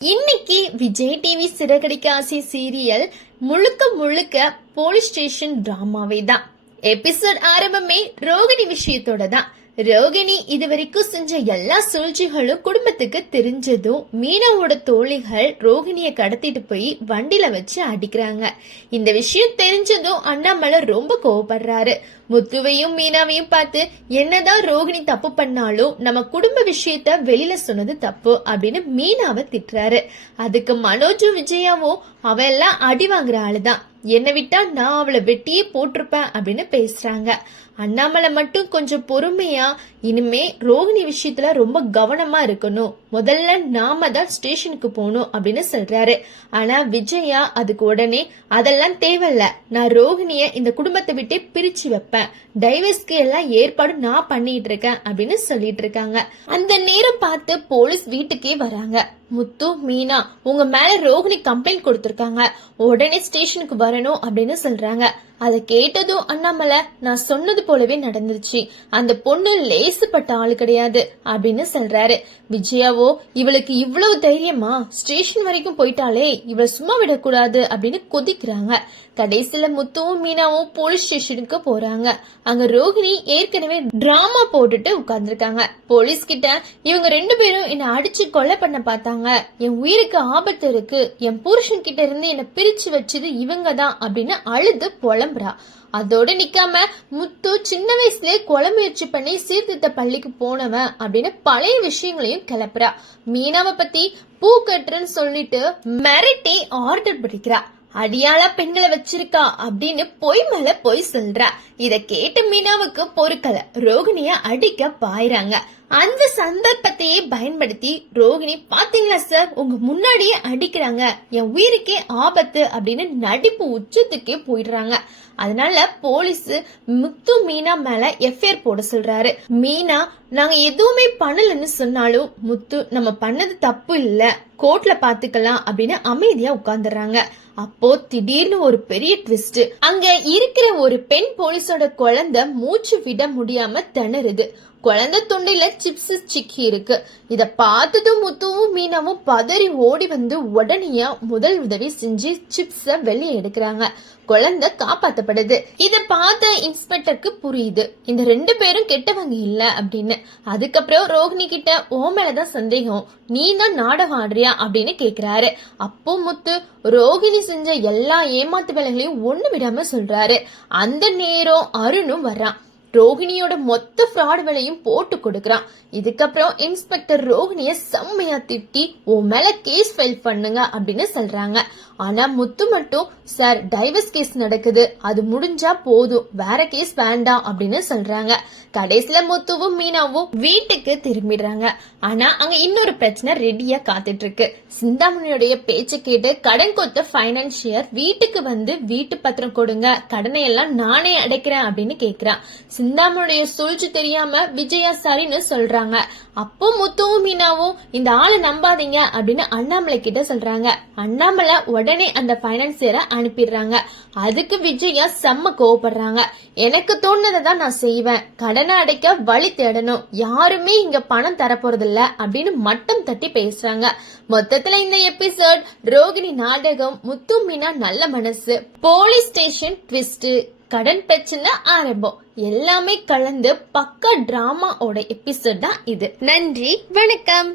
இன்னைக்கு விஜய் டிவி சிறகடிக்க ஆசை சீரியல் முழுக்க முழுக்க போலீஸ் ஸ்டேஷன் டிராமாவே தான். எபிசோட் ஆரம்பமே ரோகிணி விஷயத்தோட தான். ரோகிணி இதுவரைக்கும் செஞ்ச எல்லா சூழ்ச்சிகளும் குடும்பத்துக்கு தெரிஞ்சதும் மீனாவோட தோழிகள் ரோகிணிய கடத்திட்டு போய் வண்டியில வச்சு அடிக்கிறாங்க. இந்த விஷயம் தெரிஞ்சதும் அண்ணாமலை ரொம்ப கோவப்படுறாரு. முத்துவையும் மீனாவையும் பார்த்து என்னதான் ரோகிணி தப்பு பண்ணாலும் நம்ம குடும்ப விஷயத்த வெளியில சொன்னது தப்பு அப்படின்னு மீனாவை திட்டுறாரு. அதுக்கு மனோஜும் விஜயாவும் அவ எல்லாம் அடி வாங்குற ஆளுதான், என்னை விட்டா நான் அவளை வெட்டியே போட்டிருப்பேன் அப்படின்னு பேசுறாங்க. அண்ணாமலை மட்டும் கொஞ்சம் பொறுமையா இனிமே ரோகிணி விஷயத்துல ரொம்ப கவனமா இருக்கணும், முதல்ல நாம தான் ஸ்டேஷனுக்கு போகணும் அப்படின்னு சொல்றாரு. ஆனா விஜயா அதுக்கு உடனே அதெல்லாம் தேவையில்ல, நான் ரோகிணிய இந்த குடும்பத்தை விட்டே பிரிச்சு வைப்பேன், டைவர்ஸ்க்கு எல்லாம் ஏற்பாடு நான் பண்ணிட்டு இருக்கேன் அப்படின்னு சொல்லிட்டு இருக்காங்க. அந்த நேரம் பார்த்து போலீஸ் வீட்டுக்கே வராங்க. முத்து, மீனா, உங்க மேல ரோகிணி கம்ப்ளைண்ட் கொடுத்திருக்காங்க, உடனே ஸ்டேஷனுக்கு வரணும் அப்படின்னு சொல்றாங்க. அதை கேட்டதும் அண்ணாமலை, நான் சொன்னது போலவே நடந்துருச்சு, அந்த பொண்ணு லேசுப்பட்ட ஆளு கிடையாது அப்படின்னு சொல்றாரு. விஜயாவோ, இவளுக்கு இவ்வளவு தைரியமா, ஸ்டேஷன் வரைக்கும் போயிட்டாலே இவளை சும்மா விடக்கூடாது அப்படின்னு கொதிக்கிறாங்க. கடைசியில முத்துவும் மீனாவும் போலீஸ் ஸ்டேஷனுக்கு போறாங்க. அங்க ரோகிணி ஏற்கனவே டிராமா போட்டுட்டு உட்கார்ந்துருக்காங்க. போலீஸ் கிட்ட இவங்க 2 பேரும் என்ன அடிச்சு கொலை பண்ண பார்த்தாங்க, என் உயிருக்கு ஆபத்து இருக்கு, என் புருஷன் கிட்ட இருந்து என்ன பிரிச்சு வச்சது இவங்க தான் அப்படின்னு அழுது புலம்புறா. அதோட நிக்காம முத்து சின்ன வயசுலயே கொலை முயற்சி பண்ணி சீர்திருத்த பள்ளிக்கு போனவன் அப்படின்னு பழைய விஷயங்களையும் கிளப்புறா. மீனாவை பத்தி பூ கட்டுறன்னு சொல்லிட்டு மிரட்டி ஆர்டர் படிக்கிறா. அடியாளா பெண்களை வச்சிருக்கா அப்படின்னு பொய் மேல பொய் சொல்றா. இத கேட்டு மீனாவுக்கு பொறுக்கல, ரோகிணிய அடிக்க பாயிறாங்க. அந்த சந்தர்ப்பத்தையே பயன்படுத்தி ரோகிணி, பாத்தீங்களா சார், உங்க முன்னாடியே அடிக்கிறாங்க, என் உயிருக்கே ஆபத்து அப்படின்னு நடிப்பு உச்சத்துக்கே போயிடுறாங்க. அதனால போலீஸ் முத்து மீனா மேல எஃப்ஐஆர் போட சொல்றாரு. மீனா, நாங்க எதுவுமே பண்ணலன்னு சொன்னாலும் முத்து, நம்ம பண்ணது தப்பு இல்ல, கோர்ட்ல பாத்துக்கலாம் அப்படின்னு அமைதியா உட்கார்ந்துறாங்க. அப்போ திடீர்னு ஒரு பெரிய ட்விஸ்ட். அங்க இருக்கிற ஒரு பெண் போலீஸோட குழந்தை மூச்சு விட முடியாம திணறுது. குழந்தை தொண்டையில சிப்ஸ் சிக்கி இருக்கு. இத பார்த்ததும் முத்துவும் மீனாவும் பதறி ஓடி வந்து உடனே முதல் உதவி செஞ்சு சிப்ஸ வெளியே எடுக்கிறாங்க. குழந்தை காப்பாத்தப்படுது. இத பார்த்த இன்ஸ்பெக்டருக்கு புரியுது இந்த 2 பேரும் கெட்டவங்க இல்ல அப்படின்னு. அதுக்கப்புறம் ரோகிணி கிட்ட ஓ மேலதான் சந்தேகம், நீ தான் நாடகம் ஆடுறியா அப்படின்னு கேக்குறாரு. அப்போ முத்து ரோகிணி செஞ்ச எல்லா ஏமாத்து வேலைகளையும் ஒண்ணு விடாம சொல்றாரு. அந்த நேரம் அருணும் வர்றான். ரோகிணியோட மொத்த ஃப்ராட் வேலையும் போட்டு கொடுக்கறான். இதுக்கப்புறம் இன்ஸ்பெக்டர் ரோகிணிய செம்மையா திட்டி உன் மேல கேஸ் ஃபைல் பண்ணுங்க அப்படின்னு சொல்றாங்க. ஆனா முத்து மட்டும், சார் டைவர்ஸ் கேஸ் நடக்குது, அது முடிஞ்சா போதும், வேற கேஸ் வேண்டாம் அப்படின்னு சொல்றாங்க. கடைசியில முத்துவும் மீனாவும் வீட்டுக்கு திரும்பிடுறாங்க. ஆனா அங்க இன்னொரு பிரச்சனை ரெடியா காத்துட்டு இருக்கு. சிந்தாமணியோட பேச்ச கேட்டு கடன் கொத்த பைனான்சியர் வீட்டுக்கு வந்து வீட்டு பத்திரம் கொடுங்க, கடனை எல்லாம் நானே அடைக்கிறேன் அப்படின்னு கேக்குறான். சிந்தாமணியோட சூழ்ச்சி தெரியாம விஜயா சரின்னு சொல்றாங்க. அப்போ முத்துவும் மீனாவும் இந்த ஆளை நம்பாதீங்க அப்படின்னு அண்ணாமலை கிட்ட சொல்றாங்க. அண்ணாமலை உடனே அந்த பைனான்சியரை அனுப்பிடுறாங்க. அதுக்கு விஜயா செம்ம கோவப்படுறாங்க. எனக்கு தோணுனதை தான் நான் செய்வேன், கடனை அடைக்க வழி தேடணும், யாருமே இங்க பணம் தரப்போறது இல்ல அப்படின்னு மட்டம் தட்டி பேசுறாங்க. மொத்தத்துல இந்த எபிசோட் ரோகிணி நாடகம், முத்து மீனா நல்ல மனசு, போலீஸ் ஸ்டேஷன் ட்விஸ்ட், கடன் பிரச்சனை ஆரம்பம், எல்லாமே கலந்து பக்கா டிராமாவோட எபிசோட் தான் இது. நன்றி, வணக்கம்.